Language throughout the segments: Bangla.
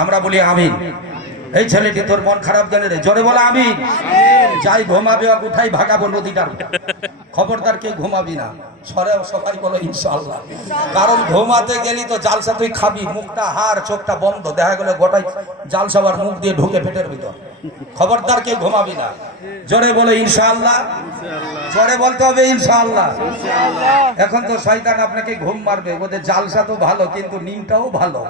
আমরা বলি আমিন। এই ছেলেটি তোর মন খারাপ কেন রে? জোরে বলে আমিন। যাই ঘুমাবে উঠাই ভাগাবো নদীটার, খবরদার কে ঘুমাবি না। সবাই বলো ইনশাআল্লাহ। কারণ ঘুমাতে গেলি তো জালসা তুই খাবি, মুখটা হার চোখটা বন্ধ, দেখা গেলে গোটাই জালসাবার মুখ দিয়ে ঢুকে পেটের ভিতর। খবরদার কে ঘুমাবি না। জোরে বলে ইনশাআল্লাহ। জোরে বলতে হবে ইনশাআল্লাহ। এখন তো শয়তান আপনাকে ঘুম মারবে, ওদের জালসা তো ভালো কিন্তু নিমটাও ভালো।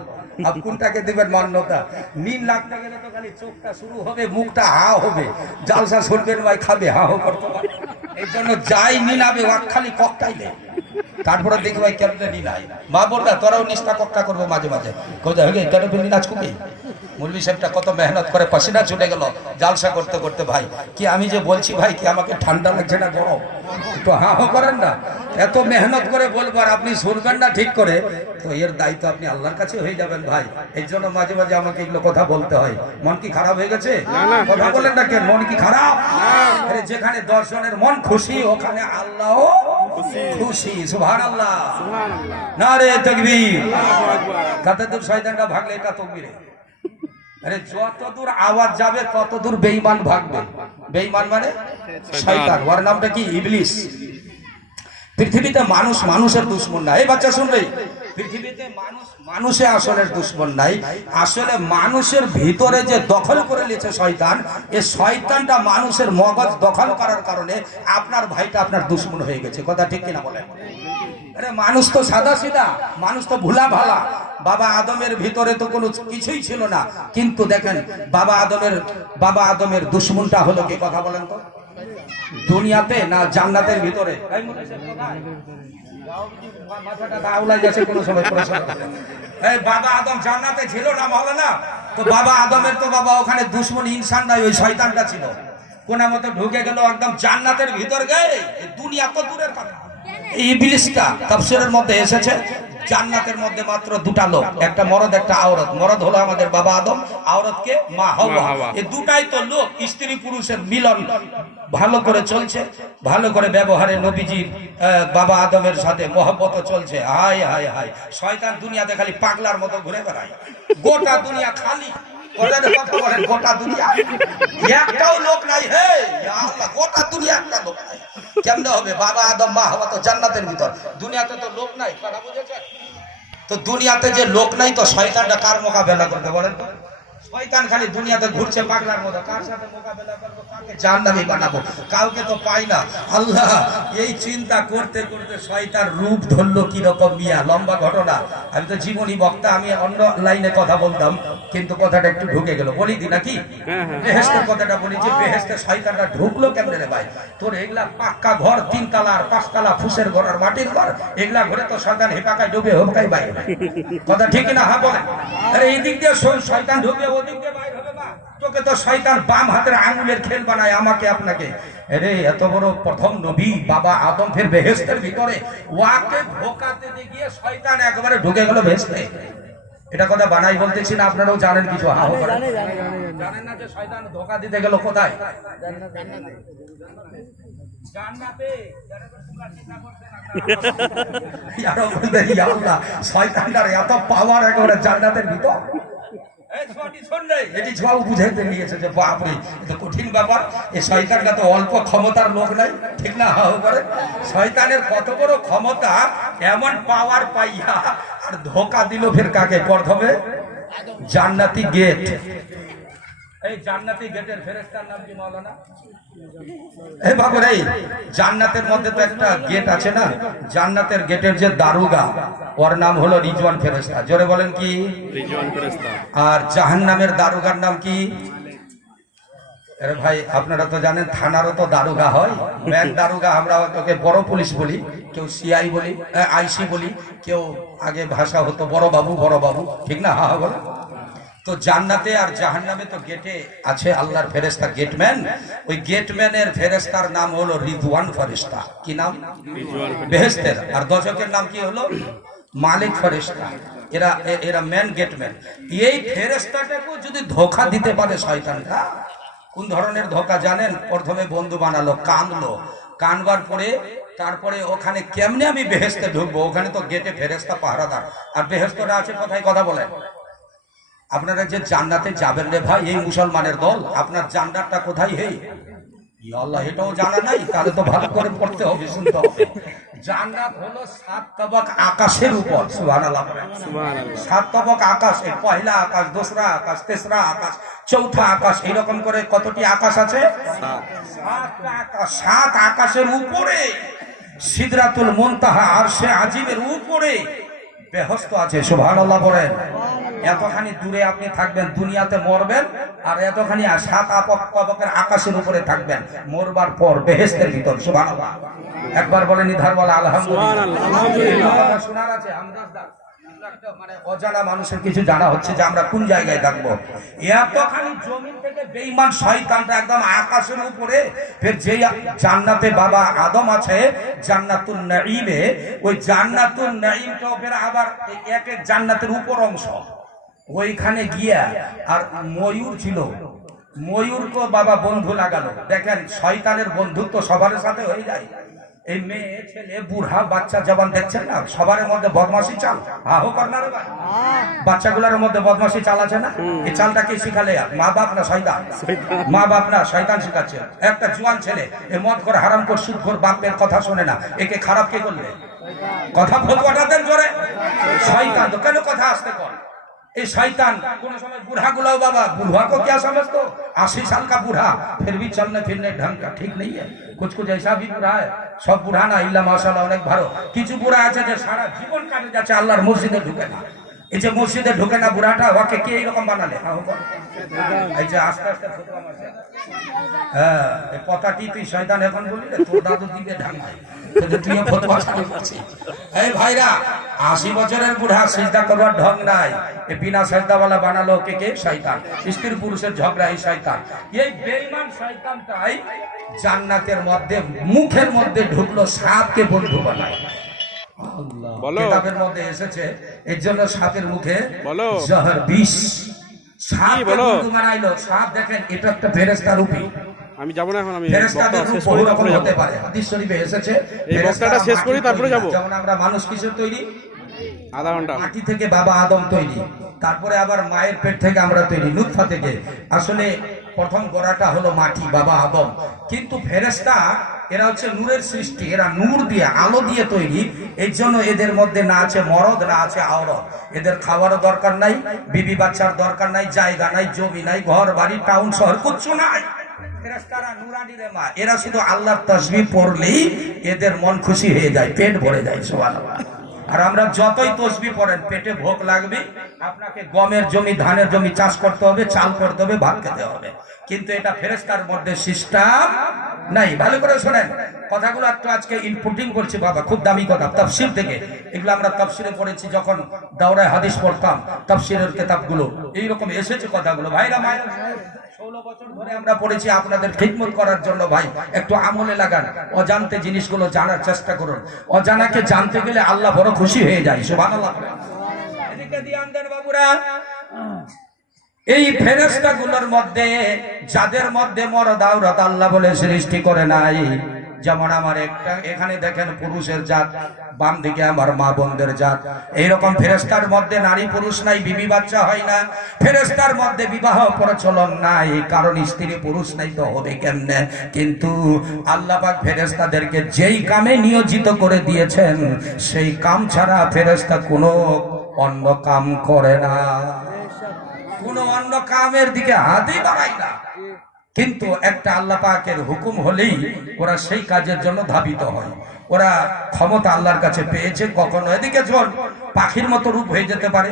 আপ কোনটাকে দিবেন মান্যতা? নিন লাগতে গেলে তো খালি চোখটা শুরু হবে, মুখটা হা হবে, জালসা শুনবেন ভাই খাবে হা হো করতে পারে। এই জন্য যাই নিনাবে ওয়াক খালি ককটাই দেয়, তারপরে দেখি ভাই কেমনে নিনাই। মা বললা তোরাও নিষ্ঠা কক্কা করবো মাঝে মাঝে, কোথায় হয়ে কেন ফেলি নাচ খুবই। মৌলভী সাহেবটা কত মেহনত করে, পাসিনা ছুটে গেল জালসা করতে করতে। ভাই কি আমি যে বলছি ভাই কি আমাকে ঠান্ডা লাগছে না গরম? একটু হা হো করেন না। এত মেহনত করে বলবো আর আপনি শুনবেন না ঠিক করে, তো এর দায়িত্ব আপনি আল্লাহর কাছে হয়ে যাবেন ভাই। এই জন্য মাঝে মাঝে আমাকে এগুলো কথা বলতে হয়। মন কি খারাপ হয়ে গেছে? কথা বলেন না কেন? মন কি খারাপ? আরে যেখানে 10 জনের মন খুশি ওখানে আল্লাহ খুশি। সুবহানাল্লাহ, নারে তাকবীর। কত দূর শয়তানটা ভাগলে এটা তাকবীরে। আরে যত দূর আওয়াজ যাবে তত দূর বেঈমান ভাগবে। বেঈমান মানে শয়তান, ওর নামটা কি? ইবলিস। পৃথিবীতে মানুষ মানুষের দুশমন না। এই বাচ্চা শুনবে, পৃথিবীতে মানুষ মানুষে আসলের দুশমন নাই। আসলে মানুষের ভিতরে যে দখল করে নিয়েছে শয়তান, এই শয়তানটা মানুষের মগজ দখল করার কারণে আপনার ভাইটা আপনার দুশমন হয়ে গেছে। কথা ঠিক কিনা বলেন? আরে মানুষ তো সাদা সিধা, মানুষ তো ভুলা ভালা। বাবা আদমের ভিতরে তো কোনো কিছুই ছিল না, কিন্তু দেখেন বাবা আদমের দুশমনটা হলো কি? কথা বলেন তো, দুনিয়াতে না জান্নাতের ভিতরে? বাবা আদম জান্নাতে ছিল না মাওলানা? তো বাবা আদমের তো বাবা ওখানে দুশমন ইনসান নাই, ওই শয়তানটা ছিল। কোন মতো ঢুকে গেল একদম জান্নাতের ভিতর গিয়ে। দুনিয়া তো দূরের কথা, ইবলিসটা তাফসীরের মধ্যে এসেছে জান্নাতের মধ্যে মাত্র 2টা লোক, একটা মরদ একটা আওরত। মরদ হলো আমাদের বাবা আদম, আওরতকে মা হাওয়া। এই দুটাই তো লোক, স্ত্রী পুরুষের মিলন ভালো করে চলছে, ভালো করে ব্যবহারে নবীজির বাবা আদমের সাথে মহব্বত চলছে। হায় হায় হায়, শয়তান দুনিয়াতে খালি পাগলার মতো ঘুরে বেড়ায়। গোটা দুনিয়া খালি কথা বলেন, গোটা দুনিয়া একটাও লোক নাই। হে আল্লাহ, গোটা দুনিয়া একটা লোক নাই। কেমনে হবে? বাবা আদম মা হাওয়া তো জান্নাতের ভিতর, দুনিয়াতে তো লোক নাই। কথা বুঝেছেন তো? দুনিয়াতে যে লোক নাই তো শয়তানটা কার মোকাবেলা করবে বলেন? শয়তান খালি দুনিয়াতে ঘুরছে পাগলার মতো, কার সাথে মোকাবেলা করবো, কাকে জাহান্নামী বানাবো, কাউকে তো পাই না। আল্লাহ, এই চিন্তা করতে করতে শয়তান রূপ ধরলো কিরকম মিয়া, লম্বা ঘটনা। আমি তো জীবনী বক্তা, আমি অন্য লাইনে কথা বলতাম, কিন্তু কথাটা একটু ঢুকে গেল, বলি দি নাকি? বেহেশতের কথাটা বলি যে বেহেশতে শয়তানটা ঢুকলো কেমনে রে ভাই? তোর এগুলা পাক্কা ঘর, 3 তলা আর 5 তলা ফুসের ঘর আর মাটির ঘর, এগুলা ঘরে তো শয়তান হেপাকায় ডুবে হোমকাই বাইরে। কথা ঠিক না? হ্যাঁ বলেন। আরে এই দিক দিয়ে শয়তান ঢুকবে, ওদিক দিয়ে বাইরে হবে না। তোকে তো শয়তান বাম হাতের আঙ্গুলের খেল বানায় আমাকে আপনাকে। আরে এত বড় প্রথম নবী বাবা আদম, ফের বেহেশতের ভিতরে ওয়াকে ধোঁকা দিতে গিয়ে শয়তান একবারে ঢুকে গেল বেহেশতে। এটা কথা বানাই বলতেছি না, আপনারাও জানেন কিছু। হা হো করেন। জানেন না যে শয়তান ধোঁকা দিতে গেল কোথায়? জান্নাতে। শয়তানটার এত পাওয়ার একেবারে জান্নাতের ভিতর। কঠিন ব্যাপার। এই শয়তানটা তো অল্প ক্ষমতার লোক নাই, ঠিক না? শয়তানের কত বড় ক্ষমতা, এমন পাওয়ার পাইয়া আর ধোকা দিল ফের কাকে? প্রথমে জান্নাতি গেট। এই জান্নাতি গেটের ফেরেশতার নাম কি মাওলানা? এই বাবু, এই জান্নাতের মধ্যে তো একটা গেট আছে না, জান্নাতের গেটের যে দারোগা, ওর নাম হলো রিজওয়ান ফেরেশতা। জোরে বলেন কি? রিজওয়ান ফেরেশতা। আর জাহান্নামের দারোগার নাম কি? আরে ভাই, আপনারা তো জানেন থানারও তো দারোগা হয়, ম্যান দারোগা। আমরা ওকে বড় পুলিশ বলি, কেউ সিআই বলি, আইসি বলি, কেউ আগে ভাষা হতো বড় বাবু, বড় বাবু, ঠিক না? হা বলে। তো জান্নাতে আর জাহান্নামে তো গেটে আছে আল্লাহর ফেরেশতা, গেটম্যান। ওই গেটম্যানের ফেরেশতার নাম হলো রিদওয়ান ফেরেশতা। কি নাম? বেহেশতের। আর দজকের নাম কি হলো? মালিক ফেরেশতা। এরা ম্যান গেটম্যান। এই ফেরেশতাটাকে যদি ধোঁকা দিতে পারে শয়তানটা, কোন ধরনের ধোঁকা জানেন? প্রথমে বন্ধু বানালো, কাঁদলো, কানবার পরে তারপরে ওখানে কেমনে আমি বেহেশতে ঢুকবো? ওখানে তো গেটে ফেরেশতা পাহারাদার, আর বেহেশতটা আছে কোথায়? কথা বলেন। আপনারা যে জান্নাতে যাবেন রে ভাই, এই মুসলমানের দল, আপনার জান্নাতটা কোথায়? হে আল্লাহ, এটাও জানা নাই? তাহলে তো ভালো করে পড়তে হবে, শুনতে হবে। জান্নাত হলো 7 তবক আকাশের উপর। সুবহানাল্লাহ। 7 তবক আকাশ, এই পয়লা আকাশ, দোসরা আকাশ, তেসরা আকাশ, চৌথা আকাশ, এইরকম করে কতটি আকাশ আছে? 7টা আকাশ। 7 আকাশের উপরে সিদরাতুল মুনতাহা, আরশে আজিমের উপরে বেহেশত আছে। সুবহানাল্লাহ বলেন। এতখানি দূরে আপনি থাকবেন, দুনিয়াতে মরবেন, আর এতখানি 7 তবকের আকাশের উপরে থাকবেন মরবার পর বেহেশতের ভিতর। সুবহানাল্লাহ। একবার বলেন ইধার বলা আলহামদুলিল্লাহ। শোনার আছে আমদাদা, মানে অজানা মানুষের কিছু জানা হচ্ছে যে আমরা কোন জায়গায় থাকবো। এতখানি জমিন থেকে বেঈমান শয়তানটা একদম আকাশের উপরে। ফের যে জান্নাতে বাবা আদম আছে জান্নাতুন নাঈমে, ওই জান্নাতুন নাঈমটা ফের আবার এক এক জান্নাতের উপর অংশ। ওইখানে গিয়া আর ময়ূর ছিল, ময়ূরকে বাবা বন্ধু লাগালো। দেখেন শয়তানের বন্ধুত্ব সবার সাথে হয়ে যায়। এই মেয়ে ছেলে বুড়া বাচ্চা জবান দেখছেন না, সবার মধ্যে বদমাশি চাল। আহো কর্নারে বাচ্চাগুলোর মধ্যে বদমাশি চাল আছে না? এই চালটা কে শিখালে? মা বাপ না শয়তান? মা বাপ না শয়তান শিখাচ্ছে। একটা জোয়ান ছেলে এ মদ করে, হারাম করে, সুদ করে, বাপের কথা শোনে না, একে খারাপ কে করলে? কথা বলবাটা দেন জোরে। শয়তান তো কেন কথা আসতে কর? এই শয়তান কোন সময় बूढ़ा गुलाओ बाबा, बूढ़ा को क्या समझते हो? 80 साल का बूढ़ा फिर भी चलने फिरने ढंग का ठीक नहीं है। कुछ कुछ ऐसा भी बूढ़ा है, सब बूढ़ा ना इल्ला माशाल्लाह অনেক ভালো। কিছু বুড়া আছে যে সারা জীবন কাটে যাচ্ছে আল্লাহর মসজিদে ঢুকে না। এই যে মসজিদে ঢুকে না বুড়াটা, ওকে কে এরকম বানালে? এই যে আস্তে আস্তে ফতোয়া মারছে। হ্যাঁ, এই কথাটি তুই শয়তান এখন বললি রে, তোর দাদু দিবে ঢাঙ্গাই তুই ফতোয়া চালু করছিস। এই ভাইরা, 80 বছরের বুড়া সিজদা করবার ঢং নাই, এ বিনা সিজদাওয়ালা বানালো কে? কে? শয়তান। স্ত্রী পুরুষের ঝগড়া এই শয়তান। এই বেঈমান শয়তানটাই জান্নাতের মধ্যে মুখের মধ্যে ঢুকলো, সাপকে বন্ধু বানায়। কিতাবের মধ্যে এসেছে এর জন্য সাপের মুখে জহর বিষ। সাপ বন্ধু বানাইলো। সাপ দেখেন এটা একটা ফেরেশতা রূপী। আমি যাব না এখন, আমি ফেরেশতাদের রূপ বহু রকম হতে পারে। হাদিস শরীফে এসেছে এই বক্তব্যটা শেষ করি তারপরে যাব। যেমন আমরা মানুষ কিসের তৈরি? আধা ঘন্টা। মাটি থেকে বাবা আদম তৈরি, তারপরে আবার মায়ের পেট থেকে আমরা তৈরি, নুতফা থেকে। আসলে প্রথম গোড়াটা হলো মাটি, বাবা আদম। কিন্তু ফেরেশতা এরা হচ্ছে নূরের সৃষ্টি, এরা নূর দিয়ে আলো দিয়ে তৈরি। এই জন্য এদের মধ্যে না আছে মরদ, না আছে আওরত। এদের খাওয়ারও দরকার নাই, বিবি বাচ্চার দরকার নাই, জায়গা নাই, জমি নাই, ঘর বাড়ি টাউন শহর কিচ্ছু নাই। ফেরেশতারা নূরানি রে মা, এরা শুধু আল্লাহর তাসবিহ পড়লেই এদের মন খুশি হয়ে যায়, পেট ভরে যায়। সুবহানাল্লাহ। আর আমরা যতই তসবিহ পড়েন পেটে ভোগ লাগবে। আপনাকে গমের জমি, ধানের জমি চাষ করতে হবে, চাল করতে হবে, ভাত খেতে হবে, কিন্তু এটা ফেরেশতার মধ্যে সিস্টেম নাই। ভালো করে শোনেন কথাগুলো, একটু আজকে ইনপুটিং করছি বাবা, খুব দামি কথা, তাফসীর থেকে। এগুলো আমরা তাফসীরে পড়েছি যখন দাওরায়ে হাদিস পড়তাম, তাফসীরের কিতাবগুলো এইরকম এসেছে কথাগুলো। ভাইরা মায়েরা, 16 বছর ধরে আমরা পড়েছি আপনাদের খিদমত করার জন্য। ভাই একটু আমলে লাগান, অজান্তে জিনিসগুলো জানার চেষ্টা করুন। অজানাকে জানতে গেলে আল্লাহ বড় খুশি হয়ে যায়। সুবহানাল্লাহ। এদিকে ধ্যান দেন বাবুরা। এই ফেরেশতাগুলোর মধ্যে যাদের মধ্যে মরদ আওরাত আল্লাহ বলে সৃষ্টি করে নাই, যেমন আমার একটা এখানে দেখেন পুরুষের জাত, বাম দিকে আমার মা বোনদের জাত। এইরকম ফেরেশতার মধ্যে নারী পুরুষ নাই, বিবি বাচ্চা হয় না। ফেরেশতার মধ্যে বিবাহ প্রচলন নাই, কারণ স্ত্রী পুরুষ নাই তো হবে কেমনে? কিন্তু আল্লাহ পাক ফেরেশতাদেরকে যেই কামে নিয়োজিত করে দিয়েছেন সেই কাম ছাড়া ফেরেশতা কোনো অন্য কাম করে না, কোনো অন্য কামের দিকে হাতই বাড়ায় না। কিন্তু একটা আল্লাহ পাকের হুকুম হলেই ওরা সেই কাজের জন্য ধাবিত হয়। ওরা ক্ষমতা আল্লাহর কাছে পেয়েছে। কখনো এদিকে ঝোল পাখির মতো রূপ হয়ে যেতে পারে,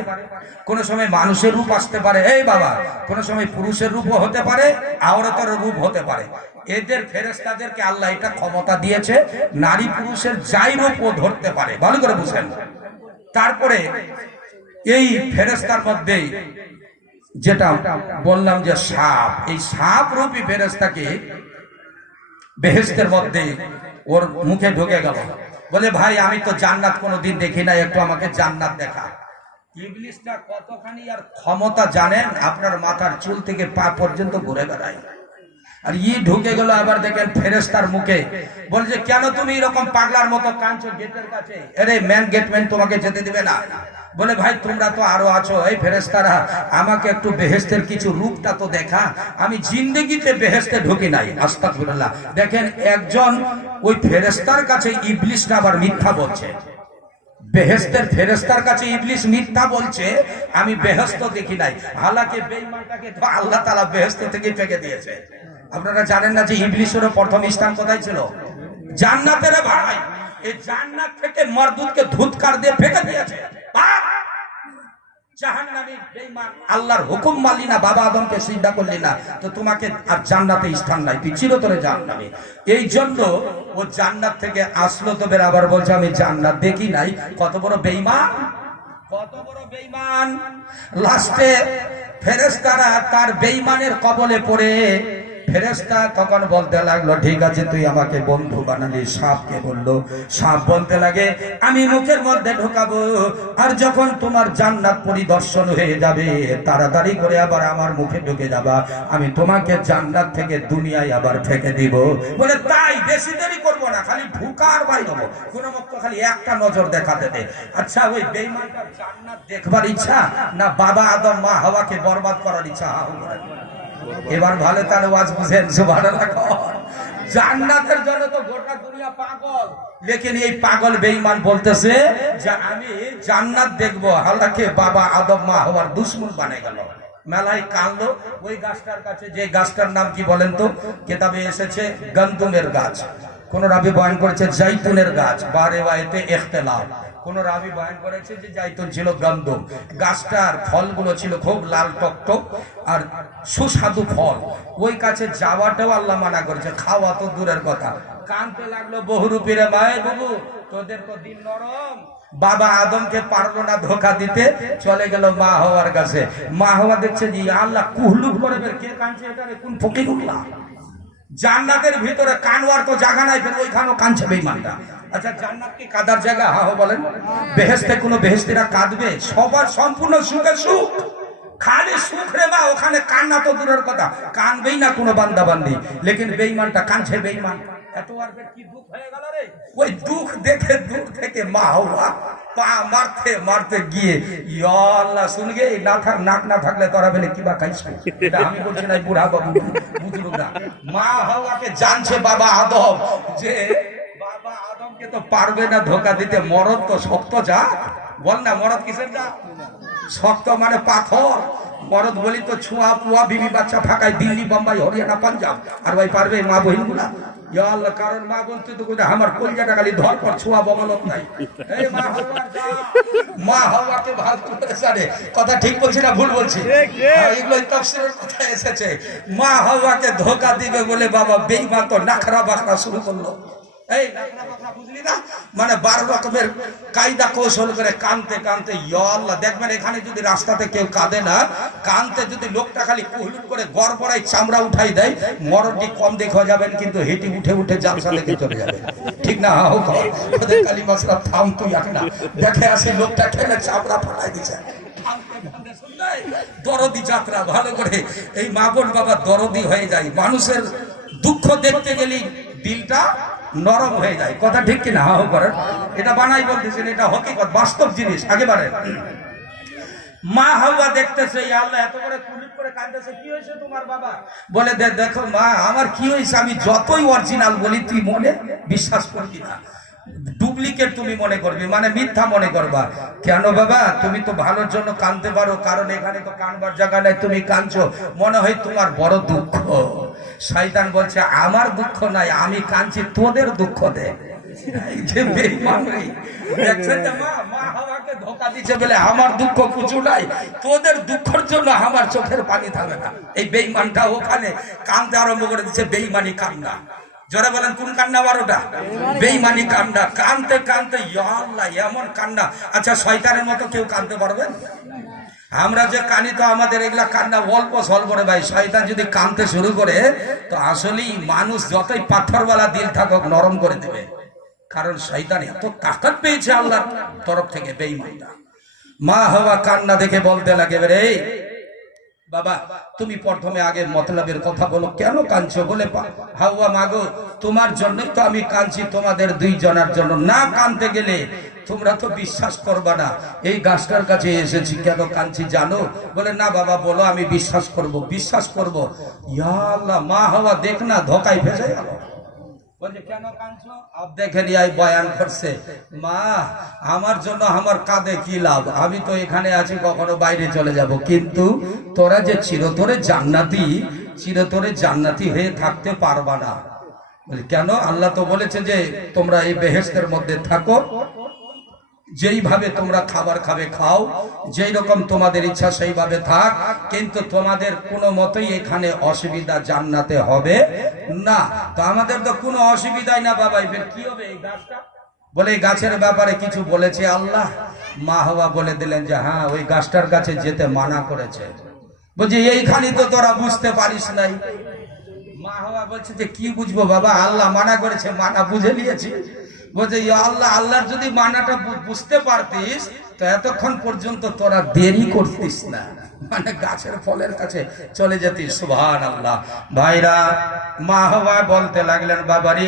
কোন সময় মানুষের রূপ আসতে পারে, এই বাবা কোন সময় পুরুষের রূপও হতে পারে, আওরাতের রূপ হতে পারে। এদের ফেরেশতাদেরকে আল্লাহ এটা ক্ষমতা দিয়েছে, নারী পুরুষের যাই রূপ ও ধরতে পারে। ভালো করে বুঝেন। তারপরে এই ফেরেশতার মধ্যে যেটা বললাম যে সাপ, এই সাপ রূপী ফেরেশতাকে বেহেশতের মধ্যে ওর মুখে ঢুকে গেল। বলে ভাই আমি তো জান্নাত কোনোদিন দেখি না, একটু আমাকে জান্নাত দেখা। ইবলিসটা কতখানি আর ক্ষমতা জানেন? আপনার মাথার চুল থেকে পা পর্যন্ত ঘুরে বেড়ায়। আর ঢুকে গেল। আবার দেখেন ফেরেশতার মুখে বলছে, কেন তুমি এরকম পাগলার মতো কাঁদছো গেটের কাছে? আরে ম্যান গেটম্যান তোমাকে যেতে দিবে না। বলে, ভাই তোমরা তো আরো আছো, এই ফেরেশতারা, আমাকে একটু বেহেশতের কিছু রূপটা তো দেখা। আমি জিন্দেগিতে বেহেশতে ঢুকি নাই। আস্তাগফিরুল্লাহ। দেখেন একজন ওই ফেরেশতার কাছে ইবলিসটা আবার মিথ্যা বলছে। বেহেশতের ফেরেশতার কাছে ইবলিস মিথ্যা বলছে, আমি বেহেশত দেখি নাই। হালাকে বেঈমানটাকে তো আল্লাহ তাআলা বেহেশত থেকে ফেকে দিয়েছে। আপনারা জানেন না যে ইবলিসের প্রথম স্থান কোথায় ছিল? জান্নাতে রে ভাই। এই জান্নাত থেকে মরদুদকে ধুতকার দিয়ে ফেকে দিয়েছে। জাহান্নামী বেঈমান, আল্লাহর হুকুম মানলি না, বাবা আদমকে সিজদা করলি না, তো তোমাকে আর জান্নাতে স্থান নাই, তুই চিরতরে জাহান্নামে। এই জন্য ও জান্নাত থেকে আসলো, তো বের আবার বলছে আমি জান্নাত দেখি নাই। কত বড় বেঈমান, কত বড় বেঈমান। লাস্টে ফেরেশতারা তার বেঈমানের কবলে পড়ে, ফেরেশতা তখন বলতে লাগলো, ঠিক আছে তুই আমাকে বন্ধু বানালি। সাপকে বললো, সাপ বলতে লাগে, আমি মুখের মধ্যে ঢোকাবো, আর যখন তোমার জান্নাত পরিদর্শন হয়ে যাবে তাড়াতাড়ি করে আবার আমার মুখে ঢুকে যাবা, আমি তোমাকে জান্নাত থেকে দুনিয়ায় আবার ফেকে দিব। বলে, তাই বেশি দেরি করবো না, খালি ঢুকার বাইর হবো, কোন মত খালি একটা নজর দেখাতে দে। আচ্ছা, ওই বেঈমানটার জান্নাত দেখবার ইচ্ছা না বাবা আদম মা হাওয়াকে বরবাদ করার ইচ্ছা? এবার ভালো তাহলে ওয়াজ বুঝেন, সুবহানাল্লাহ। জান্নাতের জন্য তো গোটা দুনিয়া পাগল, লেকিন এই পাগল বেঈমান বলতেছে যে আমি জান্নাত দেখবো, হালাকে বাবা আদম মা হওয়ার দুশ্মন বানিয়ে গেল। মেলায় কাঁদলো ওই গাছটার কাছে, যে গাছটার নাম কি বলেন তো? কেতাবে এসেছে গন্দুমের গাছ, কোন রাবি বয়ান করেছে জাইতুনের গাছ, বা রিওয়ায়েতে ইখতিলাফ। কোন রাবি বয়ান করেছে যে জাইতুন ছিল গন্দম। গাছটার ফলগুলো ছিল খুব লাল টকটক আর সুস্বাদু ফল। ওই কাছে যাওয়াটাও আল্লাহ মানা করেছে, খাওয়া তো দূরের কথা। কানতে লাগলো বহুরূপীরে, মায়ে বাবু তোদের তো দিন নরম। বাবা আদমকে পারলো না ধোকা দিতে, চলে গেল মা হওয়ার কাছে। মা হওয়া দেখছে যে আল্লাহ কুহলুক করে, কে কানছে এটা রে? কোন ফকিরুল্লাহ? জান্নাতের ভিতরে কানওয়ার তো জায়গা নাই, ফের ওইখানেও কানছে বেঈমানটা। আচ্ছা, জান্নাত কি কাদার জায়গা? হ্যাঁ বলেন। বেহেশতে কোনো বেহেশতিরা কাঁদবে? সবার সম্পূর্ণ সুখে সুখ, খালি সুখ রে মা। ওখানে কান্না তো দূরের কথা, কানবেই না কোনো বান্দা বান্দি, লেকিন বেঈমানটা কানছে। বেঈমান এত আর কি দুঃখ হয়ে গেল রে। ওই দুঃখ দেখে দূর থেকে মা হওয়া পা মারতে মারতে গিয়ে, ইয়া আল্লাহ শুনগে, নাক না থাকলে তোরা বেলে কিবা খাইছ। এটা আমি বলছি না, বুড়া বাবু বুঝলুকরা। মা হওয়াকে জানছে বাবা আদম যে বাবা আদমকে তো পারবে না ধোকা দিতে, মরদ তো শক্ত যা। বল না, মরদ কিসের যা? শক্ত মানে পাথর। মরদ বলি তো ছোঁয়া পুয়া বিবি বাচ্চা ফাঁকায় দিল্লি বোম্বাই হরিয়ানা পাঞ্জাব। আর ভাই পারবে মা বহিন গুলা? কারণ মা বলতে তো আমার কলজাটা খালি ধর পর ছোঁয়া বগলত নাই। মা হওয়াকে ভালো করে জানে। কথা ঠিক বলছি না ভুল বলছি? এগুলোই তাফসীরের কথা এসেছে। মা হওয়াকে ধোকা দিবে বলে বাবা বেঈমান তো নাখরা বাখরা শুরু করলো। এই নাখরা বাখরা বুঝলি না, মানে 12 রকমের কায়দা কৌশল করে কানতে কানতে, ইয়া আল্লাহ। দেখবেন এখানে যদি রাস্তাতে কেউ কাঁদে না, কানতে যদি লোকটা খালি কুহলুট করে গড় পড়ায় চামড়া উঠাই দেয়, মরণটি কম দেখা যাবেন, কিন্তু হেঁটে উঠে উঠে জালসা দেখে চলে যাবে। ঠিক না? ওদের কালী মাসরা থাম তুই একটা দেখে আসি, লোকটা খেলে চামড়া ফাটাই দিছে। দরদি যাত্রা ভালো করে এই মা বোন বাবা দরদি হয়ে যায়। মানুষের দুঃখ দেখতে গেলে দিলটা নরম হয়ে যায়। কথা ঠিক কিনা? হাও করেন। এটা বানাই বলতেছেন, এটা হকিকত, বাস্তব জিনিস। একেবারে মা হাওয়া দেখতেছে, আল্লাহ এত করে কুলুপ করে কাঁদতেছে, কি হয়েছে তোমার বাবা? বলে, দেখো মা, আমার কি হয়েছে, আমি যতই অরিজিনাল বলি তুই মনে বিশ্বাস করবি না, ডুপ্লিকেট তুমি মনে করবি, মানে মিথ্যা মনে করবা। কেন বাবা? তুমি তো ভালোর জন্য কাঁদতে পারো, কারণ এখানে তো কানবার জায়গা নেই, তুমি কাঁদছো, মনে হয় তোমার বড় দুঃখ। শয়তান বলছে, আমার দুঃখ নাই, আমি কাঁদছি তোদের দুঃখ দে। ধোকা দিচ্ছে বলে আমার দুঃখ কিছু নাই, তোদের দুঃখের জন্য আমার চোখের পানি থামে না। এই বেঈমানটা ওখানে কাঁদতে আরম্ভ করে দিচ্ছে, বেঈমানি কান্না। জোরে বলেন, কোন কান্না? 12টা বেঈমানি কান্না। কানতে কানতে ইয়া আল্লাহ এমন কান্না। আচ্ছা, শয়তানের মতো কেউ কাঁদতে পারবে? আমরা যে কানি তো আমাদের এগুলা কান্না অল্প স্বল্প রে ভাই। শয়তান যদি কাঁদতে শুরু করে তো আসলেই মানুষ যতই পাথরওয়ালা দিল থাকুক নরম করে দেবে, কারণ শয়তান এত তাকত পেয়েছে আল্লাহর তরফ থেকে। বেঈমানটা মা হওয়া কান্না দেখে বলতে লাগে, রে বাবা তুমি প্রথমে আগে মতলবের কথা বলো, কেন কাঁদছো? বলে হাওয়া মাগো তোমার জন্যই তো আমি কাঁদছি, তোমাদের দুইজনের জন্য। না কাঁদতে গেলে তোমরা তো বিশ্বাস করবা না। এই গাছটার কাছে এসেছি, কেন কাঁদছি জানো? বলে না বাবা বলো, আমি বিশ্বাস করব। বিশ্বাস করব? ইয়া আল্লাহ, মা হাওয়া দেখ না ধোকায় ফেসে গেল। বলছে কেন কাঁদছো? আব দেখে নিয়ে বয়ান করছে, মা আমার জন্য আমার কাঁদে কি লাভ, আমি তো এখানে আছি, কখনো বাইরে চলে যাব, কিন্তু তোরা যে চিরতরে জান্নাতি হয়ে থাকতে পারবা না। কেন? আল্লাহ তো বলেছে যে তোমরা এই বেহেশতের মধ্যে থাকো, যেইভাবে তোমরা খাবার খাবে খাও, যেই রকম তোমাদের ইচ্ছা সেইভাবে থাক, কিন্তু তোমাদের কোনো মতেই এখানে অসুবিধা জান্নাতে হবে না। তো আমাদের তো কোনো অসুবিধাই না বাবা, এবার কি হবে এই গাছটা? বলে এই গাছের ব্যাপারে কিছু বলেছে আল্লাহ? মা হওয়া বলে দিলেন যে হ্যাঁ, ওই গাছটার কাছে যেতে মানা করেছে। বলছি এইখানে তো তোরা বুঝতে পারিস নাই। মা হওয়া বলছে যে কি বুঝবো বাবা, আল্লাহ মানা করেছে, মানা বুঝে নিয়েছি। বলছে আল্লাহর যদি মানাটা বুঝতে পারতিস তো এতক্ষণ পর্যন্ত তোরা দেরি করতিস না, মানে গাছের ফলের কাছে চলে যেতিস। সুবহানাল্লাহ। ভাইরা, মা হওয়া বলতে লাগলেন বাবারে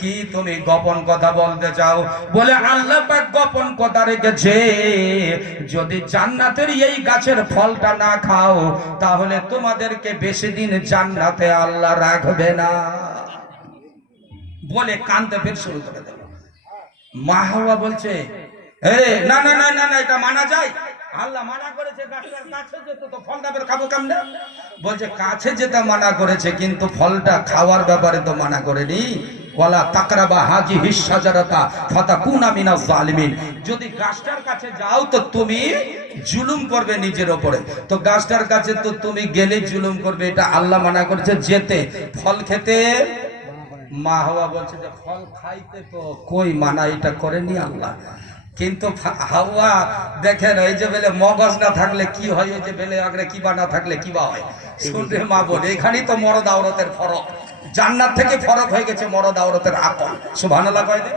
কি তুমি গোপন কথা বলতে চাও? বলে আল্লাহ পাক গোপন কথা রেখেছে, যদি জান্নাতের এই গাছের ফলটা না খাও তাহলে তোমাদেরকে বেশি দিন জান্নাতে আল্লাহ রাখবে না। বলে কাঁদতে ফের শুরু করে দেব। মা হাওয়া বলছে না না না না না, এটা মানা যায়? আল্লাহ মানা করেছে গাছটার কাছে যেতে, তো ফলটা বের খাবো কেমনে? বলছে কাছে যেতে মানা করেছে, কিন্তু ফলটা খাওয়ার ব্যাপারে তো মানা করেনি। ওয়ালা তাকরাবা হাযিহি শাজারাতা ফাতাকুনা মিনাজ জালিমিন। যদি গাছটার কাছে যাও তো তুমি জুলুম করবে নিজের উপরে, তো গাছটার কাছে তো তুমি গেলে জুলুম করবে, এটা আল্লাহ মানা করেছে যেতে। ফল খেতে মা হাওয়া বলছে যে ফল খাইতে তো কই মানা এটা করেনি আল্লাহ। কিন্তু হাওয়া দেখেন, ওই যে বেলে মগজ না থাকলে কি হয়, ওই যে বেলে আগরে কিবা না থাকলে কিবা হয়। শুনতে মা বলে এখানেই তো মরদ আওরতের ফরক, জান্নাত থেকে ফরক হয়ে গেছে মরদ আওরতের আকল। সুবহানাল্লাহ কয় দে।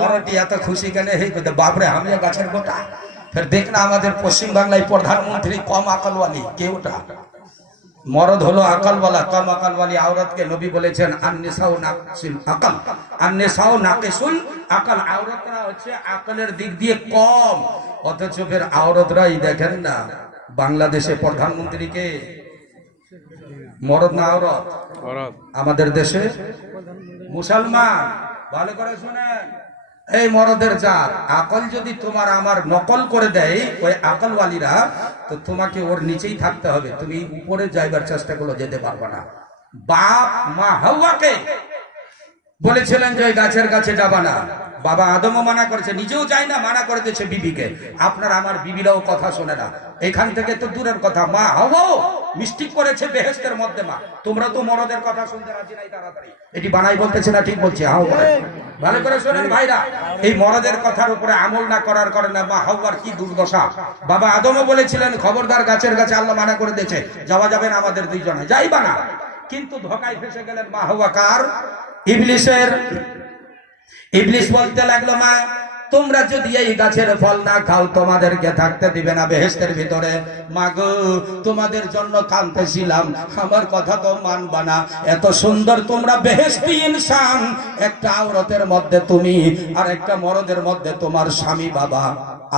মরটি এত খুশি কেন? এই কইতে বাপরে আমিও গাছের গোটা। ফের দেখ না আমাদের পশ্চিম বাংলায় প্রধানমন্ত্রী কম আকলওয়ালি কে? ওটা মরদ হলো আকলওয়ালা, কম আকলওয়ালি আওরতকে নবী বলেছেন আন-নিসাউ নাকিসুল আকল, আন-নিসাউ নাকিসুল আকল। আওরতরা হচ্ছে আকলের দিক দিয়ে কম, অথচ ফের আওরতরাই দেখেন না বাংলাদেশে প্রধানমন্ত্রীকে মরদ না আওরত? আমাদের দেশে মুসলমান। ভালো করে শুনেন, এই মরদের জাত আকল যদি তোমার আমার নকল করে দেয় ওই আকলওয়ালিরা, তো তোমাকে ওর নিচেই থাকতে হবে, তুমি উপরে যাইবার চেষ্টা করলে যেতে পারবে না। বাপ মা হাওয়াকে বলেছিলেন যে ওই গাছের কাছে যাবা না, বাবা আদমও মানা করেছে, নিজেও যায় না, মানা করে দিয়েছে বিবিকে। আপনার আমার বিবিরাও কথা শোনে না, এখান থেকে তো দূরের কথা। মা হাওয়াও মিস্টেক করেছে বেহেশতের মধ্যে। মা তোমরা তো মরদের কথা শুনতে রাজি নাই, তাড়াতাড়ি এটি বানাই বলতেছে না ঠিক বলছে? ভালো করে শোনেন ভাইরা, এই মরদের কথার উপরে আমল না করার কারণে মা হাওয়ার কি দুর্দশা। বাবা আদমও বলেছিলেন খবরদার গাছের কাছে, আল্লাহ মানা করে দিয়েছে যাওয়া যাবে না আমাদের দুইজনে, যাইবা না। কিন্তু ধোকায় ফেসে গেলেন মা হাওয়া কার? ইবলিসের। ইবলিস বলতে লাগলো মা তোমরা যদি এই গাছের ফল না খাও তোমাদেরকে থাকতে দিবে না বেহেশতের ভিতরে। মা গো তোমাদের জন্য কাঁদতেছিলাম, আমার কথা তো মানবা না। এত সুন্দর তোমরা বেহেশতি ইনসান, একটা আওরতের মধ্যে তুমি আর একটা মরদের মধ্যে তোমার স্বামী বাবা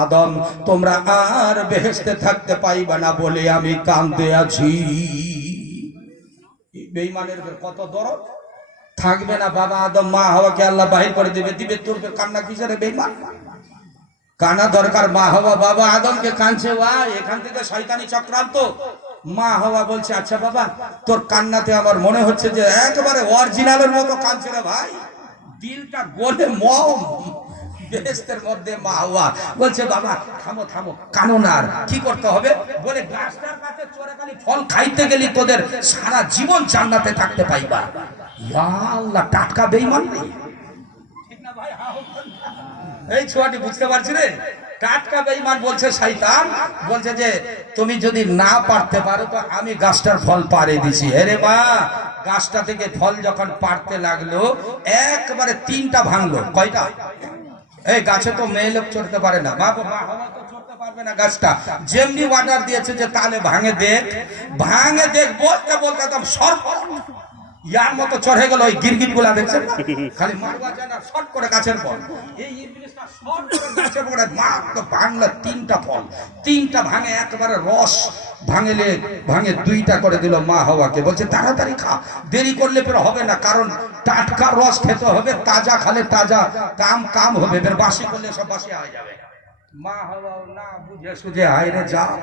আদম, তোমরা আর বেহেশতে থাকতে পাইবা না বলে আমি কাঁদতে আছি। বেঈমানের কত দরদ থাকবে না। বাবা আদম মা হাওয়াকে আল্লাহ বাহির করে দিবে, দিবে তোর কান্না কিসের? বেঈমান কানা দরকার। মা হাওয়া বাবা আদমকে কাঁদছে, ওয়াই এখান থেকে শয়তানি চক্রান্ত। মা হাওয়া বলছে আচ্ছা বাবা তোর কান্নাতে আমার মনে হচ্ছে যে একেবারে অরিজিনালের মতো কাঁদছে রে ভাই, দিলটা গলে মম। বেহেশতের মধ্যে মা হাওয়া বলছে বাবা থামো থামো, কানো না, আর কি করতে হবে? বলে গাছটার কাছে চড়ে খালি ফল খাইতে গেলি তোদের সারা জীবন জান্নাতে থাকতে পাইবা। ইয়া আল্লাহ, টাটকা বেঈমান নেই ঠিক না ভাই? এই ছোয়াটি বুঝতে পারছি রে, টাটকা বেঈমান বলছে শয়তান, বলছে যে তুমি যদি না পারতে পারো তো আমি গাছটার ফল পাড়ে দিছি। আরে মা গাছটা থেকে ফল যখন পাড়তে লাগলো একবারে তিনটা ভাঙলো। কয়টা? এই গাছে তো মেয়ে লোক চড়তে পারে না, মা হাওয়া তো চড়তে পারবে না গাছটা। যেমনি অর্ডার দিয়েছে যে তাহলে ভাঙে দেখ বলতে বলতে একদম সর্প ইয়ার মতো চড়ে গেল। ওই গিরগিট গুলা দেখছেন না? খালি মারবা যায় না, শর্ট করে গাছের পর এই ইংলিশটা শর্ট করে গাছের পরে মাত্র ভাঙলো তিনটা ভাঙে একবারে রস ভাঙে 2টা করে দিল মা হাওয়াকে। বলছে তাড়াতাড়ি খা, দেরি করলে পরে হবে না, কারণ টাটকা রস খেতে হবে, তাজা খালে তাজা কাম হবে, এবার বাসি করলে সব বাসি হয়ে যাবে। মা হাওয়া না বুঝে সুঝে হায়রে জাত,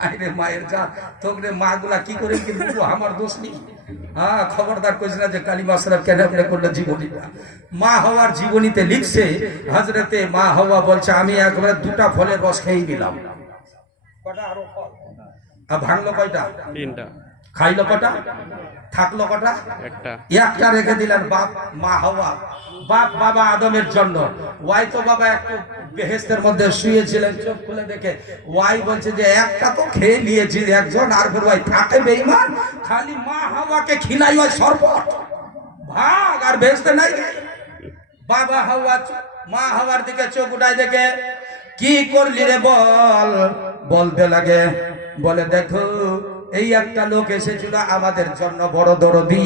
হায়রে মায়ের জাত, তোকে মা গুলা কি করে কি বুঝবো, আমার দোষ নেই। হ্যাঁ, খবরদার কইস না যে কালিমা শরীফ কেন আপনি করলে জীবনীটা। মা হওয়ার জীবনীতে লিখছে হযরতে মা হাওয়া বলছে আমি একবারে 2টা ফলের রস খেয়ে নিলাম। কটা আরো ফল আর ভাঙলো কয়টা? 3টা। খাইলো কটা? থাকলো কটা? একটা রেখে দিলেন মা হাওয়া বাবা আদমের জন্য। ওয়াই তো বাবা একটু বেহেশতের মধ্যে শুয়েছিলেন, চোখ খুলে দেখে ওয়াই বলছে যে একটা তো খেয়ে নিয়েছি একজন, আর ফের ওয়াই থাকে বেঈমান, খালি মা হাওয়াকে খিলাই ওই শরবত ভাগ, আর বেহেশতে নাই। বাবা হাওয়া মা হাওয়ার দিকে চোখ উঠাই দেখে কি করলি রে বলতে লাগে, বলে দেখো এই একটা লোক এসেছিল আমাদের জন্য বড় দরদি,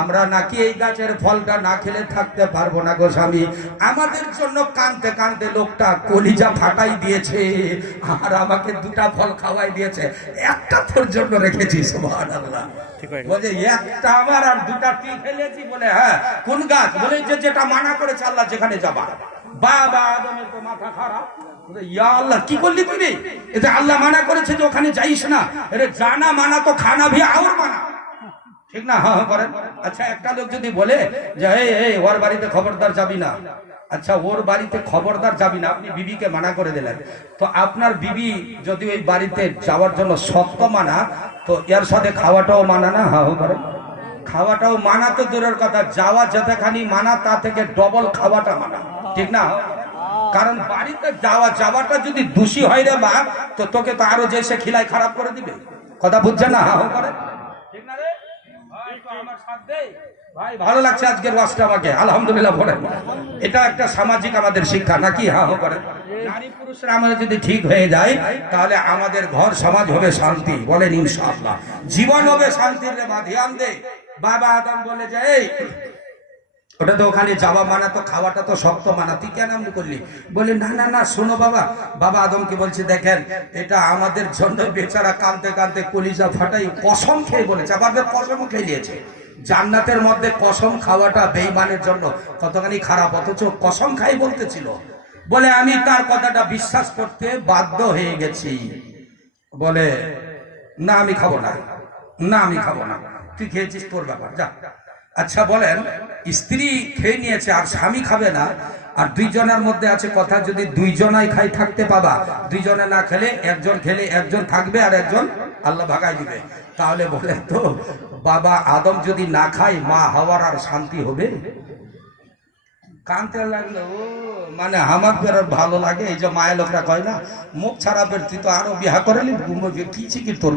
আমরা নাকি এই গাছের ফলটা না খেলে থাকতে পারবো না গো স্বামী, আমাদের জন্য কাঁদতে কাঁদতে লোকটা কলিজা ফাটাই দিয়েছে আর আমাকে 2টা ফল খাওয়াই দিয়েছে, একটা তোর জন্য রেখেছি। সুবহানাল্লাহ। বলে একটা আমার আর 2টা তুই ফেলেছি। বলে হ্যাঁ, কোন গাছ? বলে যেটা মানা করেছে আল্লাহ যেখানে যাবা। বাবা আদমের তো মাথা খারাপ, ইয়া আল্লাহ কি করলি তুই রে? এটা আল্লাহ মানা করেছে যে ওখানে যাইস না, আরে জানা মানা তো খানা ভি আর মানা, ঠিক না? হ্যাঁ করেন। আচ্ছা একটা লোক যদি বলে যে এই ওর বাড়িতে খবরদার যাবি না, আচ্ছা ওর বাড়িতে খবরদার যাবি না, আপনি বিবিকে মানা করে দিলেন, তো আপনার বিবি যদি ওই বাড়িতে যাওয়ার জন্য শক্ত মানা, তো এর সাথে খাওয়াটাও মানা না? হ্যাঁ করেন। খাওয়াটাও মানা তো দূরের কথা, যাওয়া যতখানি মানা তা থেকে ডবল খাওয়াটা মানা, ঠিক না? কারণ বাড়িতে যাওয়াটা যদি দোষী হয় রে মা, তো তোকে তো আরো যে সে খিলাই খারাপ করে দিবে। কথা বুঝছে না? হ্যাঁ করে, ঠিক না রে ভাই? তো আমার সাথ দে ভাই, ভালো লাগছে আজকের ওয়াজটা আমাকে, আলহামদুলিল্লাহ বলেন। এটা একটা সামাজিক আমাদের শিক্ষা নাকি? হ্যাঁ করে। নারী পুরুষরা আমরা যদি ঠিক হয়ে যায় তাহলে আমাদের ঘর সমাজ হবে শান্তি, বলেন ইনশাআল্লাহ। জীবন হবে শান্তির রে মা, ধ্যান দে। বাবা আদম বলে যে এই ওটা তো ওখানে যাওয়া মানা, তো খাওয়াটা তো শক্ত মানা, তুই কেন এমনি করলি? বলে না না না শোনো বাবা। বাবা আদমকে বলছে দেখেন এটা আমাদের জন্য বেচারা কাঁদতে কাঁদতে কলিজা ফাটাই কসম খেয়ে বলেছে, আবার কসম খেয়ে নিয়েছে। জান্নাতের মধ্যে কসম খাওয়াটা বেঈমানের জন্য কতখানি খারাপ, অথচ কসম খাই বলতেছিল। বলে আমি তার কথাটা বিশ্বাস করতে বাধ্য হয়ে গেছি। বলে না আমি খাবো না, না আমি খাবো না, তুই খেয়েছিস তোর ব্যাপার যা। আচ্ছা বলেন, স্ত্রী খেয়ে নিয়েছে আর স্বামী খাবে না, আর 2 জনের মধ্যে আছে কথা, যদি 2 জনাই খাই থাকতে পাবা, 2 জনে না খেলে একজন খেলে একজন থাকবে আর একজন আল্লাহ ভাগাই দিবে, তাহলে বলে তো বাবা আদম যদি না খায় মা হাওয়ার আর শান্তি হবে? কানতে লাগলো, ও মানে আমার ভালো লাগে এই যে মায়ের লোকরা কয় না মুখ ছাড়া বের, তুই তো আরো বিহা করেলি কি তোর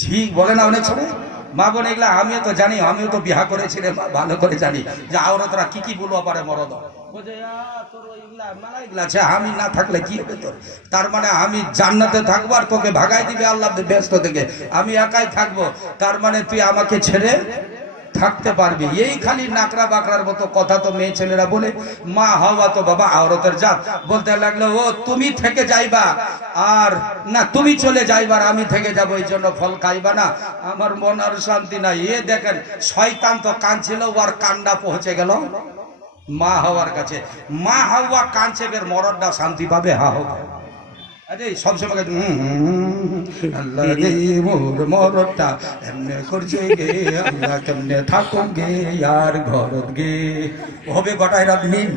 ঝি বলে না অনেক সময়। মা বোন এগুলা আমিও তো জানি, আমিও তো বিহা করেছি রে, ভালো করে জানি যে আওরাতরা কি বলবো পারে মরদ। আমি না থাকলে কি হবে তোর? তার মানে আমি জান্নাতে থাকবো আর তোকে ভাগাই দিবে আল্লাহ ব্যস্ত থেকে, আমি একাই থাকবো, তার মানে তুই আমাকে ছেড়ে থাকতে পারবি? এই খালি নাকড়া বাকড়ার মতো কথা তো মেয়ে ছেলেরা বলে। মা হাওয়া তো বাবা আওরতের জাত, বলতে লাগলো ও তুমি থেকে যাইবা আর না তুমি চলে যাইবা আর আমি থেকে যাবো, এই জন্য ফল খাইবা না, আমার মন আর শান্তি নাই। এ দেখেন শয়তান তো কাঁদছিল, ওর কান্না পৌঁছে গেল মা হাওয়ার কাছে। মা হাওয়া কাঁদছে, বের মরদটা শান্তি পাবে। হা হোক সবসময় আল্লাহ রে মোর মরদটা এমনে করছে গে, আল্লাহ কেমনে থাকুক গে আর ঘরত গে, হবে গোটাই রাত লীন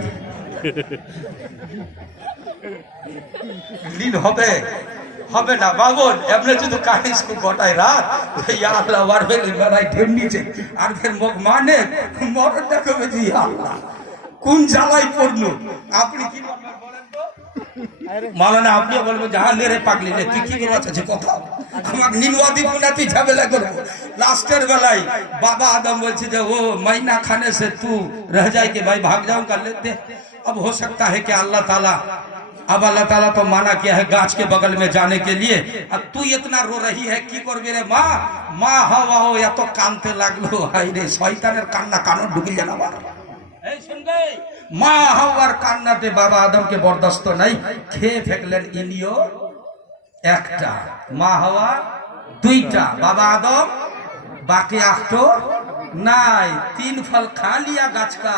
হবে হবে না বাবুল, এমনি যদি কাহিস গোটাই রাত আল্লাহ আর ফের বেড়াই ঢেম নিচে আর ফের মুখ মানে মরদটা কবে জি আল্লাহ কোন জ্বালাই পড়লো। আপনি কি বলেন তো মালানা, আপনিও বলবো যে হ্যাঁ রে পাগলি রে তুই কি করবো আছে কথা, আমাকে নীলুয়া দিব না, তুই ঝামেলা করবো। লাস্টের বেলায় বাবা आदम বলছে যে ও महीना खाने से तू रह जाए कि भाई भाग जाऊं कर लेते। अब हो सकता है कि अल्लाह ताला अब अल्लाह ताला तो माना किया है गाछ के बगल में जाने के लिए। अब तू इतना रो रही है की करबे रे মা মা হওয়া এত কানতে লাগলো, হাই রে শয়তানের কান্না কানো ঢুকিল জানা বাবা। এই শুনবে মা হাওয়ার কান্নাতে বাবা আদমকে বরদাস্ত নাই, খেয়ে ফেকলেন ইনিও একটা, মা হাওয়া দুইটা, বাবা আদম বাকি আটটো নাই, 3 ফল খা লিয়া গাছ কা।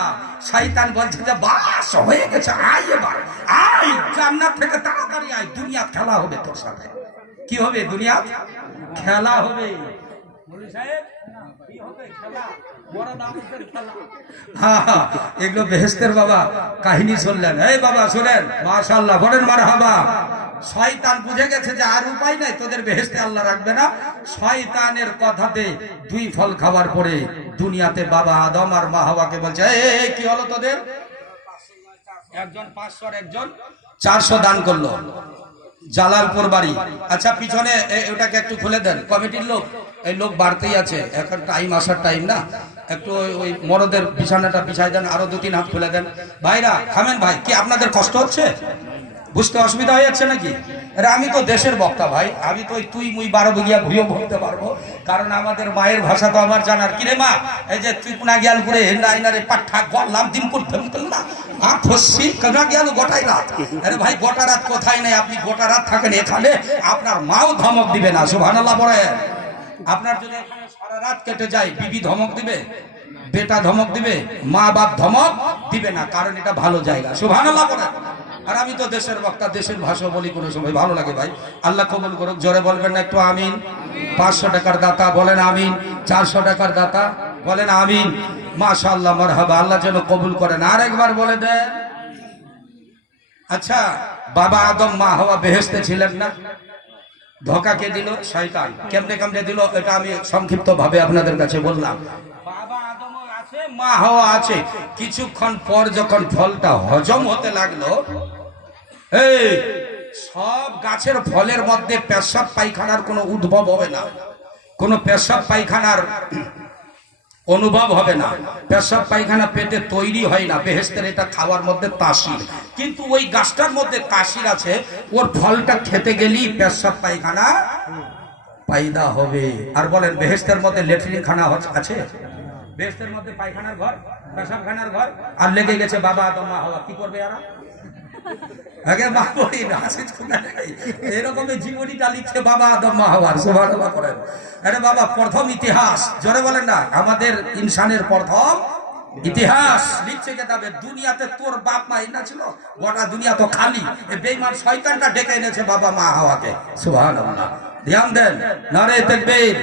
শয়তান বলছে যে বাস হয়ে গেছে, আয় এবার আয় জান্নাত থেকে তাড়াতাড়ি আয়, দুনিয়া খেলা হবে তোর সাথে। কি হবে? দুনিয়া খেলা হবে। মৌলভী সাহেব কি হবে? খেলা, বড় দামের খেলা। হ্যাঁ হ্যাঁ, এগুলো বেহেশতের বাবা কাহিনী শুনলেন। এই বাবা শুনেন, মাশাআল্লাহ বলেন মারহাবা। শয়তান বুঝে গেছে যে আর উপায় নাই, তোদের বেহেশতে আল্লাহ রাখবে না। শয়তানের কথাতে 2 ফল খাওয়ার পরে দুনিয়াতে বাবা আদম আর মা হাওয়াকে বলছে, এই কি হলো তোদের? একজন 500 আর একজন 400 দান করলো, জালালপুর বাড়ি। আচ্ছা পিছনে ওটাকে একটু খুলে দেন, কমিটির লোক, এই লোক বাড়তেই আছে, এখন টাইম আসার টাইম না, একটু ওই মরদের বিছানাটা বিছাই দেন, আরো 2-3 হাত খুলে দেন। ভাইরা থামেন ভাই, কি আপনাদের কষ্ট হচ্ছে? বুঝতে অসুবিধা হয়ে যাচ্ছে নাকি? আরে আমি তো দেশের বক্তা ভাই, আমি তো তুই মুই 12 বিঘিয়া ভুইও বলতে পারবো, কারণ আমাদের মায়ের ভাষা তো আমার জানার। কিরে মা, এই যে তুই পুনা গিয়াল করে হেন্ডা আইনারে পাঠা গলাম দিন করতে না ফসি কেনা গেল গোটাই রাত। আরে ভাই গোটা রাত কোথায় নেই, আপনি গোটা রাত থাকেন এখানে, আপনার মাও ধমক দিবে না, সুবহানাল্লাহ বলে। আপনার যদি এখানে সারা রাত কেটে যায়, বিবি ধমক দিবে, বেটা ধমক দিবে, মা বাপ ধমক দিবে না, কারণ এটা ভালো জায়গা, সুবহানাল্লাহ বলে। আর আমি তো দেশের বক্তা, দেশের ভাষা বলি, কোনো সময় ভালো লাগে ভাই। আল্লাহ কবুল করুক, জোরে বলবেন না একটু আমিন। 500 টাকার দাতা বলেন আমিন, 400 টাকার দাতা বলেন আমিন। মাশাআল্লাহ মারহাবা, আল্লাহ যেন কবুল করেন। আর একবার বলে দেন। আচ্ছা বাবা আদম মা হাওয়া বেহেশতে ছিলেন না, ধোঁকা কে দিল? শয়তান। কেমনে কেমনে দিল এটা আমি সংক্ষিপ্ত ভাবে আপনাদের কাছে বললাম। বাবা আদম আছে, মা হাওয়া আছে। কিছুক্ষণ পর যখন ফলটা হজম হতে লাগলো, এই সব গাছের ফলের মধ্যে পেশাব পায়খানার কোনো উদ্ভব হবে না, কোনো পেশাব পায়খানার অনুভব হবে না, পেশাব পায়খানা পেটে তৈরি হয় না। বেহেশতের এটা খাওয়ার মধ্যে তাসির, কিন্তু ওই গাছটার মধ্যে তাসির আছে, ওর ফলটা খেতে গেলেই পেশাব পায়খানা পায়দা হবে। আর বলেন বেহেশতের মধ্যে ল্যাট্রিন খানা আছে? বেহেশতের মধ্যে পায়খানার ঘর, পেশাবখানার ঘর, আর লেগে গেছে বাবা আদম মা হাওয়া। কি করবে এরা? আগে মা বলি না, এরকমের জীবনীটা লিখছে বাবা আদম মা হাওয়ার, সুবহানাল্লাহ করেন। আরে বাবা প্রথম ইতিহাস, জোরে বলেন না, আমাদের ইনসানের প্রথম ইতিহাস লিখছে কেতাবে। দুনিয়াতে তোর বাপ মা না ছিল, গোটা দুনিয়া তো খালি, এই বেঈমান শয়তানটা ডেকে এনেছে বাবা মা হাওয়াকে, সুবহানাল্লাহ। ধ্যান দেন, নারে তাকবীর।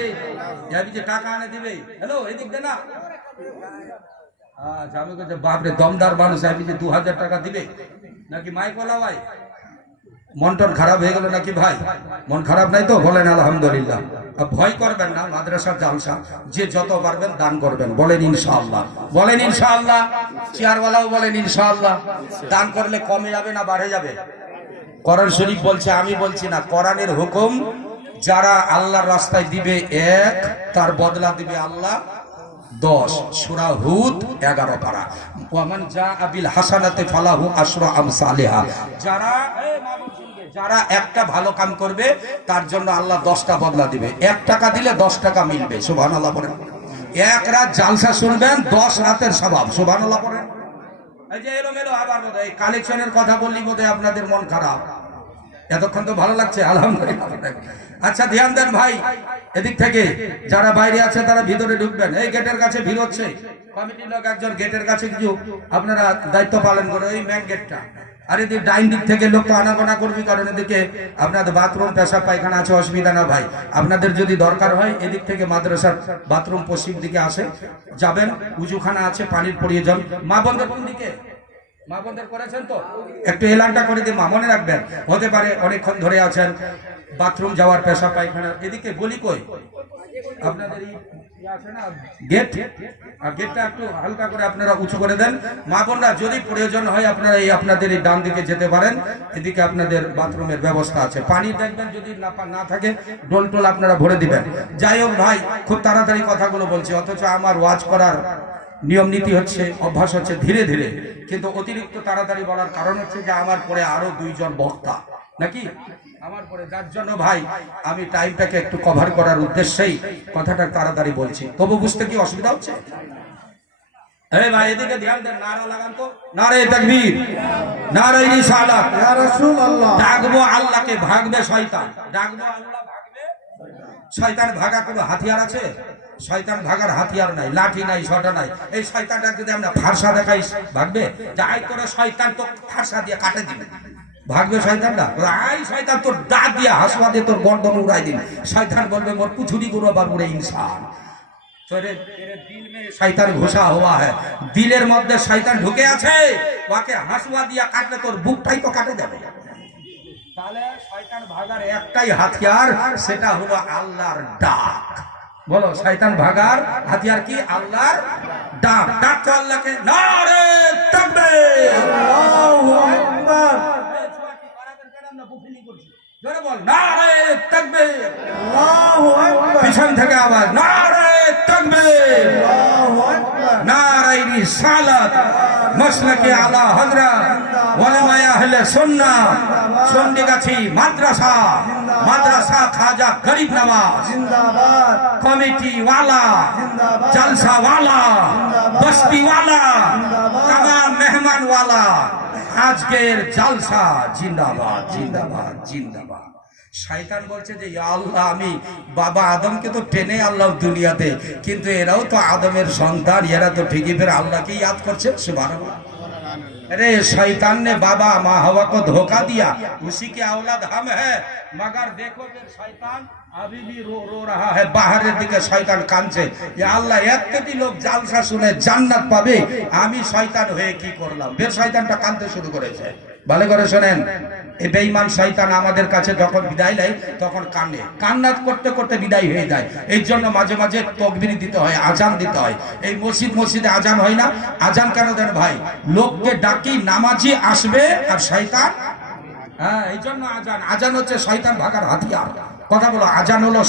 যাবি যে টাকা আনে দিবে, হ্যালো এদিক দে না। আচ্ছা আমি বলছি বাপরে দমদার মানুষ, আমি যে 2000 টাকা দিবে নাকি মাইক বলা ভাই? মনটন খারাপ হয়ে গেল নাকি ভাই? মন খারাপ নাই তো? বলেন আলহামদুলিল্লাহ। ভয় করবেন না, মাদ্রাসার জালসা, যে যত পারবেন দান করবেন, বলেন ইনশাআল্লাহ, বলেন ইনশাআল্লাহ। চেয়ারওয়ালাও বলেন ইনশাআল্লাহ। দান করলে কমে যাবে না বাড়ে যাবে? কোরআন শরীফ বলছে, আমি বলছি না, কোরআনের হুকুম। যারা আল্লাহর রাস্তায় দিবে 1, তার বদলা দিবে আল্লাহ 10। সূরা হুদ 11 পারা। ওয়ামান জাআ বিল হাসানাতি ফালাহু আশরু আমসালিহা। যারা একটা ভালো কাম করবে তার জন্য আল্লাহ 10টা বদলা দিবে। 1 টাকা দিলে 10 টাকা মিলবে, সুবহানাল্লাহ বলেন। 1 রাত জালসা শুনবেন, 10 রাতের সওয়াব, সুবহানাল্লাহ বলেন। এই যে এলোমেলো আবার বোধহয় কালেকশনের কথা বললি বোধহয় আপনাদের মন খারাপ। এতক্ষণ তো ভালো লাগছে, আলহামদুলিল্লাহ। আচ্ছা ধ্যান দেন ভাই, এদিক থেকে যারা বাইরে আছে তারা ভিতরে ঢুকবেন। এই গেটের কাছে ভিড় হচ্ছে, কমিটির লোক একজন গেটের কাছে কিছু আপনারা দায়িত্ব পালন করে, ওই মেন গেটটা। আর এদিকে ডাইন দিক থেকে লোক তো আনাগোনা করবি, কারণ এদিকে আপনাদের বাথরুম পেশাব পায়খানা আছে, অসুবিধা না ভাই। আপনাদের যদি দরকার হয় এদিক থেকে মাদ্রাসার বাথরুম পশ্চিম দিকে আসে যাবেন, উজুখানা আছে, পানির প্রয়োজন। মা বোনদের কোন দিকে? মা বোনদের করেছেন তো? একটু এলানটা করে দিয়ে মা মনে রাখবেন, হতে পারে অনেকক্ষণ ধরে আছেন, বাথরুম যাওয়ার পেশাব পায়খানা। এদিকে গলি কই আপনাদের আছে না গেট, আর গেটটা একটু হালকা করে আপনারা উঁচু করে দেন। মা বোনরা যদি প্রয়োজন হয় আপনারা এই আপনাদের এই ডান দিকে যেতে পারেন, এদিকে আপনাদের বাথরুমের ব্যবস্থা আছে। পানি দেখবেন যদি না থাকে ডোল টোল আপনারা ভরে দিবেন। যাই হোক ভাই, খুব তাড়াতাড়ি কথাগুলো বলছি, অথচ আমার ওয়াজ করার নিয়ম নীতি হচ্ছে, অভ্যাস হচ্ছে ধীরে ধীরে, কিন্তু অতিরিক্ত তাড়াতাড়ি বলার কারণ হচ্ছে যে আমার পরে আরো দুইজন বক্তা নাকি আমার পরে, যার জন্য ভাই আমি টাইমটাকে একটু কভার করার উদ্দেশ্যেই কথাটা তাড়াতাড়ি বলছি। তবু বুঝতে কি অসুবিধা হচ্ছে? এই ভাই এদিকে ধ্যান দেন, নারা লাগান তো, নারে তাকবীর, নারে রিসালাত, ইয়া রাসূলুল্লাহ। ডাকবো আল্লাহকে, ভাগবে শয়তান। ডাকবো আল্লাহ, ভাগবে শয়তান। ভাগা কোনো হাতিয়ার আছে? শয়তান ভাগার হাতিয়ার নাই, লাঠি নাই, ছটা নাই। এই শয়তানটা যদি আমরা ফারসা দেখাই ভাগবে? যাই তোরা শয়তান তো ফারসা দিয়ে কাটে দিবে, ভাগবে শয়তানটা? আই শয়তান তোর দাঁত দিয়ে হাসুয়া দিয়ে তোর গর্দন উড়াই দিন। শয়তান বলবে মোর কুছুরি গুলো বাবুরে ইনসান। শয়তান ঘোষা হওয়া হয়, দিলের মধ্যে শয়তান ঢুকে আছে, ওকে হাসুয়া দিয়া কাটলে তোর বুকটাই তো কাটে যাবে। তাহলে শয়তান ভাগার একটাই হাতিয়ার, সেটা হলো আল্লাহর ডাক। বলো, শয়তান ভাগার হাতিয়ার কি? আল্লাহর ডাক। ডাক তো আল্লাহকে, নারে তাকবীর, আল্লাহু আকবার, জোরে বল, নারে তাকবীর। আল্লাহু আকবার, পিছন থেকে আওয়াজ, নারে তাকবীর, আল্লাহু আকবার, নারে রিসালাত, মাসলাকে আলা হযরত ওলামায়ে আহলে সুন্নাহ, চন্ডিগাছি মাদ্রাসা, মাদ্রাসা খাজা গরিব নওয়াজ, জিন্দাবাদ, কমিটি ওয়ালা, জলসা ওয়ালা, বস্তি ওয়ালা, तमाम মেহমান ওয়ালা, আজকের জলসা জিন্দাবাদ, জিন্দাবাদ, জিন্দাবাদ। শয়তান বলছে যে ইয়া আল্লাহ, আমি বাবা আদমকে তো টেনে আল্লাহ দুনিয়াতে, কিন্তু এরাও তো আদমের সন্তান, এরা তো ঠিকই ফের আল্লাহকে ইয়াদ করছে। সুবহানাল্লাহ। अरे शैतान ने बाबा माँ हवा को धोखा दिया, उसी के औलाद हम है, मगर देखो कि शैतान अभी भी रो रहा है बाहर दिखे। शैतान कांचे, या अल्लाह एतटी लोग জালসা শুনে জান্নাত পাবে, আমি শয়তান হয়ে কি করলাম? ফের শয়তানটা কাঁদতে শুরু করেছে। ভালো করে শোনেন, এই বেঈমান শয়তান আমাদের কাছে যখন বিদায় নেয় তখন কান্নে, কান্নাত করতে করতে বিদায় হয়ে যায়। এই জন্য মাঝে মাঝে তাকবীর দিতে হয়, আজান দিতে হয়। এই মসজিদে আজান হয় না? আজান কেন দেন ভাই? লোককে ডাকি, নামাজি আসবে আর শয়তান, হ্যাঁ এই জন্য আজান। আজান হচ্ছে শয়তান ভাগার হাতিয়ার। কথা বলো, আজান হলো